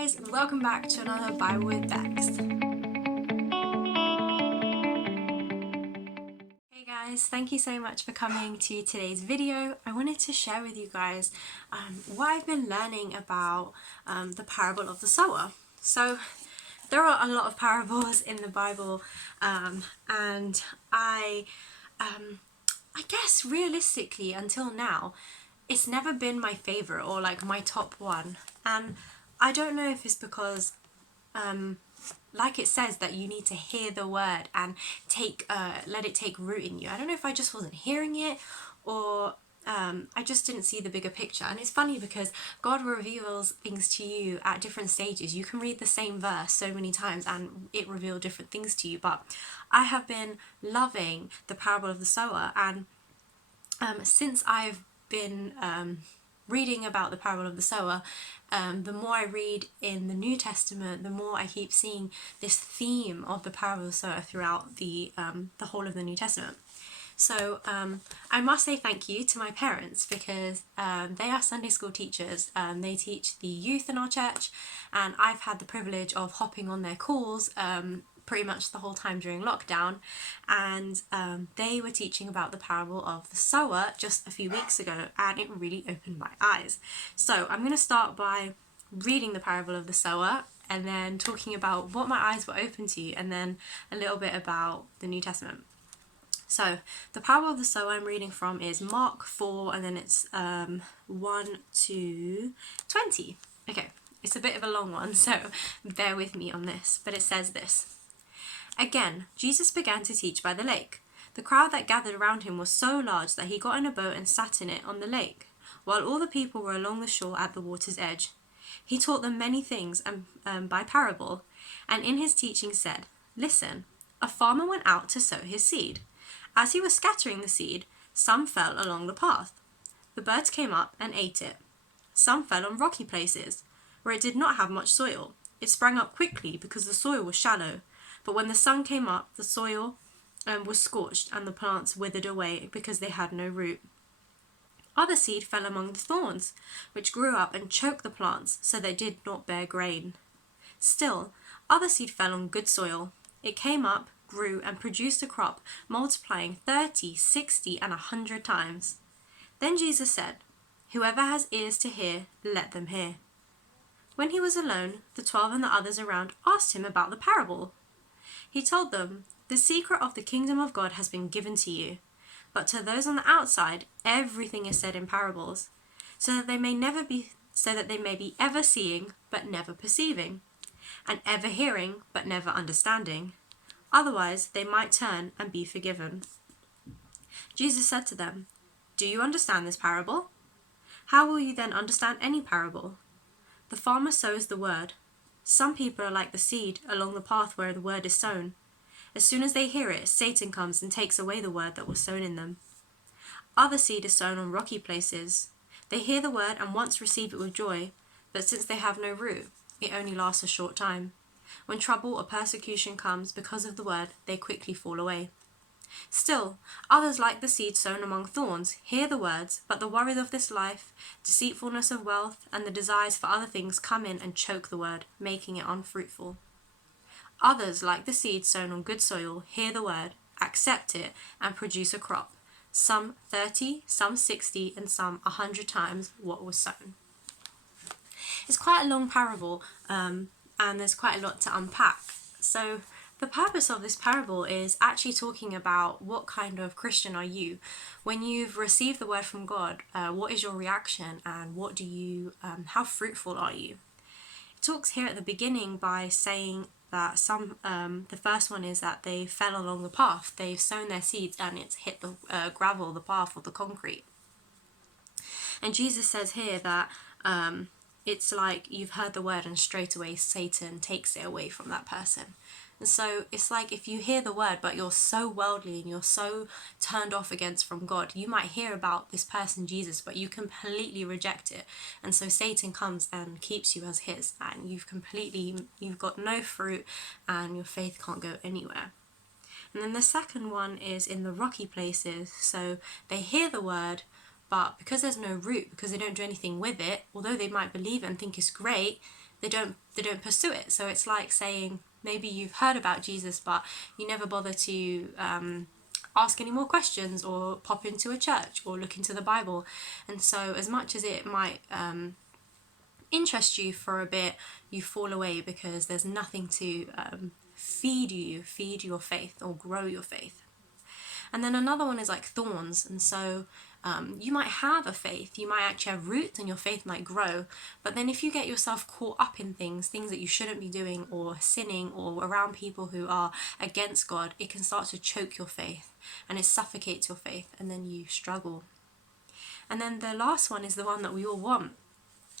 guys, welcome back to another Bible with Becks. Hey guys, thank you so much for coming to today's video. I wanted to share with you guys what I've been learning about the parable of the sower. So there are a lot of parables in the Bible, and I guess realistically until now it's never been my favorite or like my top one, and I don't know if it's because like it says that you need to hear the word and let it take root in you. I don't know if I just wasn't hearing it, or I just didn't see the bigger picture. And it's funny because God reveals things to you at different stages. You can read the same verse so many times and it reveals different things to you. But I have been loving the parable of the sower, and since I've been reading about the parable of the sower, the more I read in the New Testament, the more I keep seeing this theme of the parable of the sower throughout the whole of the New Testament. So I must say thank you to my parents, because they are Sunday school teachers. They teach the youth in our church, and I've had the privilege of hopping on their calls pretty much the whole time during lockdown, and they were teaching about the parable of the sower just a few weeks ago, and it really opened my eyes. So I'm going to start by reading the parable of the sower and then talking about what my eyes were open to, and then a little bit about the New Testament. So the parable of the sower I'm reading from is Mark 4, and then it's 1 to 20. Okay, it's a bit of a long one, so bear with me on this, but it says this. Again, Jesus began to teach by the lake. The crowd that gathered around him was so large that he got in a boat and sat in it on the lake, while all the people were along the shore at the water's edge. He taught them many things by parable, and in his teaching said, "Listen, a farmer went out to sow his seed. As he was scattering the seed, some fell along the path. The birds came up and ate it. Some fell on rocky places, where it did not have much soil. It sprang up quickly because the soil was shallow. But when the sun came up, the soil was scorched, and the plants withered away because they had no root. Other seed fell among the thorns, which grew up and choked the plants, so they did not bear grain. Still, other seed fell on good soil. It came up, grew, and produced a crop, multiplying 30, 60, and 100 times. Then Jesus said, 'Whoever has ears to hear, let them hear.' When he was alone, the 12 and the others around asked him about the parable. He told them, 'The secret of the kingdom of God has been given to you, but to those on the outside, everything is said in parables, so that they may be ever seeing but never perceiving, and ever hearing but never understanding. Otherwise, they might turn and be forgiven.' Jesus said to them, 'Do you understand this parable? How will you then understand any parable? The farmer sows the word. Some people are like the seed along the path where the word is sown. As soon as they hear it, Satan comes and takes away the word that was sown in them. Other seed is sown on rocky places. They hear the word and once receive it with joy, but since they have no root, it only lasts a short time. When trouble or persecution comes because of the word, they quickly fall away. Still, others like the seed sown among thorns hear the words, but the worries of this life, deceitfulness of wealth, and the desires for other things come in and choke the word, making it unfruitful. Others, like the seed sown on good soil, hear the word, accept it, and produce a crop, some 30, some 60, and some 100 times what was sown." It's quite a long parable, and there's quite a lot to unpack. So the purpose of this parable is actually talking about what kind of Christian are you? When you've received the word from God, what is your reaction, and how fruitful are you? It talks here at the beginning by saying that the first one is that they fell along the path. They've sown their seeds and it's hit the gravel, the path, or the concrete. And Jesus says here that it's like you've heard the word and straight away Satan takes it away from that person. And so it's like if you hear the word but you're so worldly and you're so turned off against from God, you might hear about this person Jesus but you completely reject it, and so Satan comes and keeps you as his, and you've got no fruit and your faith can't go anywhere. And then the second one is in the rocky places. So they hear the word, but because there's no root, because they don't do anything with it, although they might believe it and think it's great, they don't pursue it. So it's like saying maybe you've heard about Jesus, but you never bother to ask any more questions or pop into a church or look into the Bible. And so as much as it might interest you for a bit, you fall away because there's nothing to feed your faith or grow your faith. And then another one is like thorns. And so you might have a faith, you might actually have roots and your faith might grow. But then if you get yourself caught up in things that you shouldn't be doing or sinning or around people who are against God, it can start to choke your faith and it suffocates your faith and then you struggle. And then the last one is the one that we all want.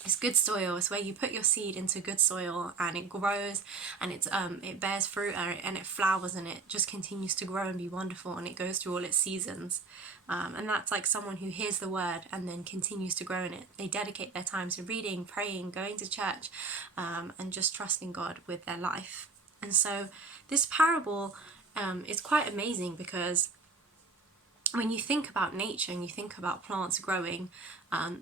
It's good soil. It's where you put your seed into good soil and it grows and it bears fruit and it flowers and it just continues to grow and be wonderful and it goes through all its seasons. And that's like someone who hears the word and then continues to grow in it. They dedicate their time to reading, praying, going to church, and just trusting God with their life. And so this parable is quite amazing because when you think about nature and you think about plants growing,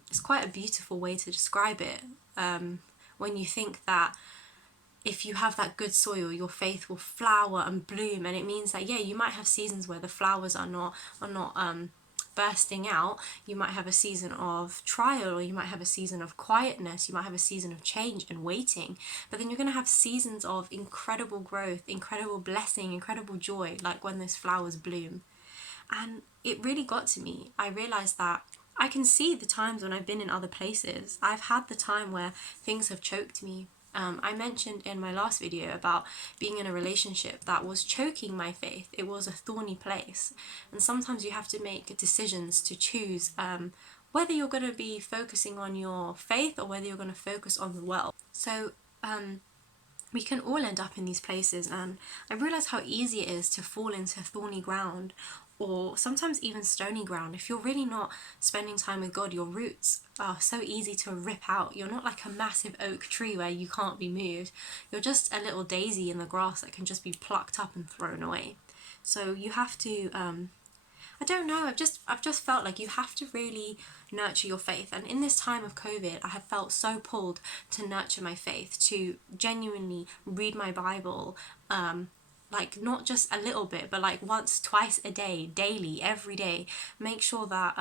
it's quite a beautiful way to describe it. When you think that if you have that good soil, your faith will flower and bloom, and it means that you might have seasons where the flowers are not bursting out. You might have a season of trial, or you might have a season of quietness, you might have a season of change and waiting, but then you're going to have seasons of incredible growth, incredible blessing, incredible joy, like when those flowers bloom. And it really got to me. I realized that I can see the times when I've been in other places. I've had the time where things have choked me. I mentioned in my last video about being in a relationship that was choking my faith. It was a thorny place. And sometimes you have to make decisions to choose whether you're going to be focusing on your faith or whether you're going to focus on the world. So we can all end up in these places, and I realize how easy it is to fall into thorny ground or sometimes even stony ground. If you're really not spending time with God, your roots are so easy to rip out. You're not like a massive oak tree where you can't be moved. You're just a little daisy in the grass that can just be plucked up and thrown away. So you have to I don't know, I've just felt like you have to really nurture your faith. And in this time of COVID, I have felt so pulled to nurture my faith, to genuinely read my Bible, like not just a little bit, but like once, twice a day, daily, every day. Make sure that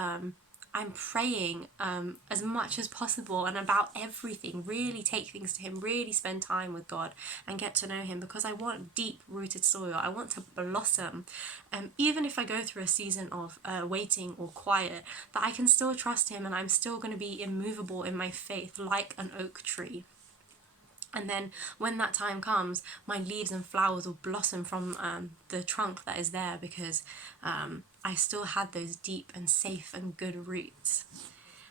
I'm praying as much as possible and about everything. Really take things to Him, really spend time with God and get to know Him, because I want deep rooted soil. I want to blossom. Even if I go through a season of waiting or quiet, that I can still trust Him and I'm still going to be immovable in my faith like an oak tree. And then when that time comes, my leaves and flowers will blossom from the trunk that is there, because I still had those deep and safe and good roots.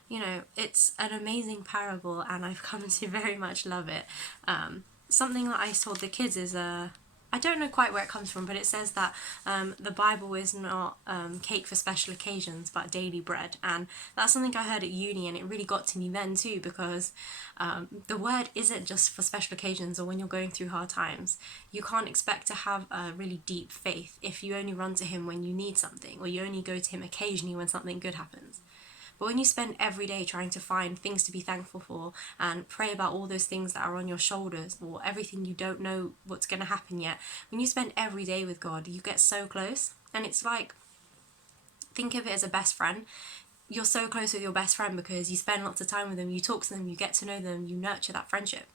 You know, it's an amazing parable and I've come to very much love it. Something that I told the kids is I don't know quite where it comes from, but it says that the Bible is not cake for special occasions, but daily bread. And that's something I heard at uni, and it really got to me then too, because the word isn't just for special occasions or when you're going through hard times. You can't expect to have a really deep faith if you only run to Him when you need something, or you only go to Him occasionally when something good happens. But when you spend every day trying to find things to be thankful for and pray about all those things that are on your shoulders or everything you don't know what's going to happen yet, when you spend every day with God, you get so close. And it's like, think of it as a best friend. You're so close with your best friend because you spend lots of time with them, you talk to them, you get to know them, you nurture that friendship.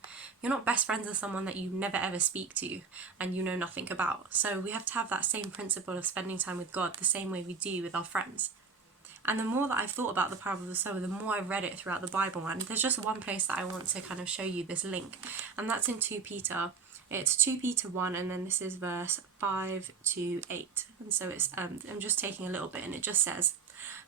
You're not best friends with someone that you never ever speak to and you know nothing about. So we have to have that same principle of spending time with God the same way we do with our friends. And the more that I've thought about the parable of the sower, the more I've read it throughout the Bible. And there's just one place that I want to kind of show you this link, and that's in 2 Peter. It's 2 Peter 1, and then this is verse 5 to 8. And so it's I'm just taking a little bit, and it just says,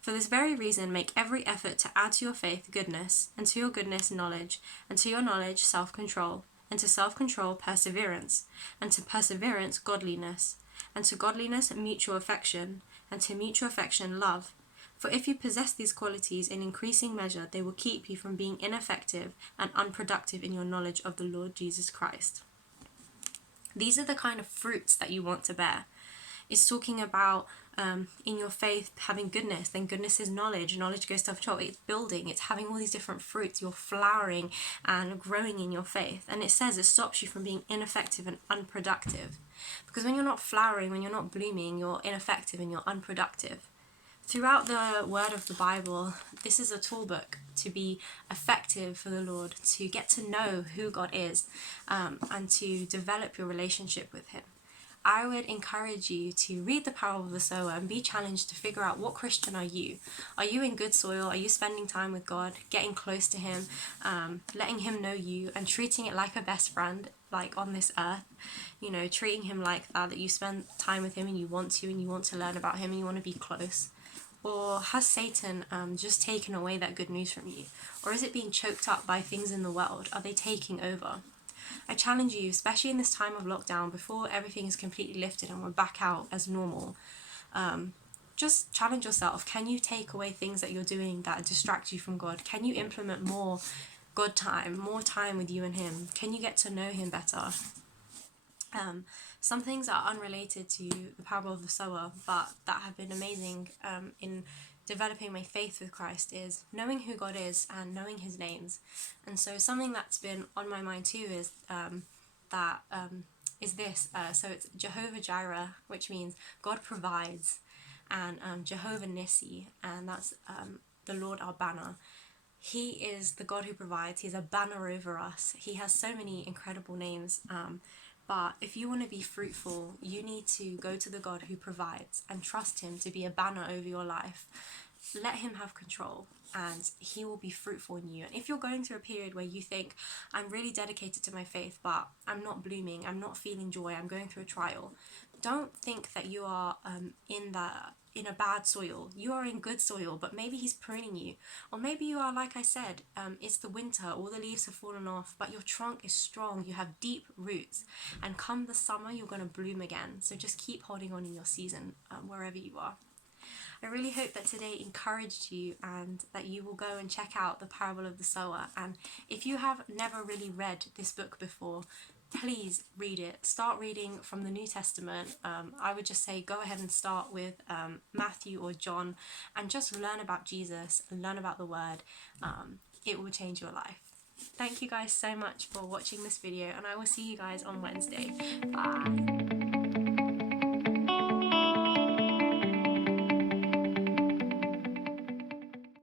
"For this very reason, make every effort to add to your faith goodness, and to your goodness knowledge, and to your knowledge self-control, and to self-control perseverance, and to perseverance godliness, and to godliness mutual affection, and to mutual affection love. For if you possess these qualities in increasing measure, they will keep you from being ineffective and unproductive in your knowledge of the Lord Jesus Christ." These are the kind of fruits that you want to bear. It's talking about in your faith having goodness, then goodness is knowledge. Knowledge goes self-control. It's building. It's having all these different fruits. You're flowering and growing in your faith. And it says it stops you from being ineffective and unproductive. Because when you're not flowering, when you're not blooming, you're ineffective and you're unproductive. Throughout the word of the Bible, this is a tool book to be effective for the Lord, to get to know who God is, and to develop your relationship with Him. I would encourage you to read the Parable of the Sower and be challenged to figure out, what Christian are you? Are you in good soil? Are you spending time with God, getting close to Him, letting Him know you, and treating it like a best friend, like on this earth? You know, treating Him like that you spend time with Him and you want to learn about Him and you want to be close. Or has Satan just taken away that good news from you? Or is it being choked up by things in the world? Are they taking over? I challenge you, especially in this time of lockdown, before everything is completely lifted and we're back out as normal, just challenge yourself. Can you take away things that you're doing that distract you from God? Can you implement more God time, more time with you and Him? Can you get to know Him better? Some things are unrelated to the parable of the sower, but that have been amazing in developing my faith with Christ, is knowing who God is and knowing His names. And so something that's been on my mind too is this. So it's Jehovah Jireh, which means God provides, and Jehovah Nissi, and that's the Lord our banner. He is the God who provides. He's a banner over us. He has so many incredible names. But if you want to be fruitful, you need to go to the God who provides and trust Him to be a banner over your life. Let Him have control and He will be fruitful in you. And if you're going through a period where you think, I'm really dedicated to my faith, but I'm not blooming, I'm not feeling joy, I'm going through a trial, don't think that you are in a bad soil. You are in good soil, but maybe He's pruning you. Or maybe you are, like I said, it's the winter, all the leaves have fallen off, but your trunk is strong, you have deep roots, and come the summer, you're going to bloom again. So just keep holding on in your season, wherever you are. I really hope that today encouraged you and that you will go and check out the Parable of the Sower. And if you have never really read this book before, please read it. Start reading from the New Testament. I would just say go ahead and start with Matthew or John and just learn about Jesus and learn about the Word. It will change your life. Thank you guys so much for watching this video, and I will see you guys on Wednesday. Bye.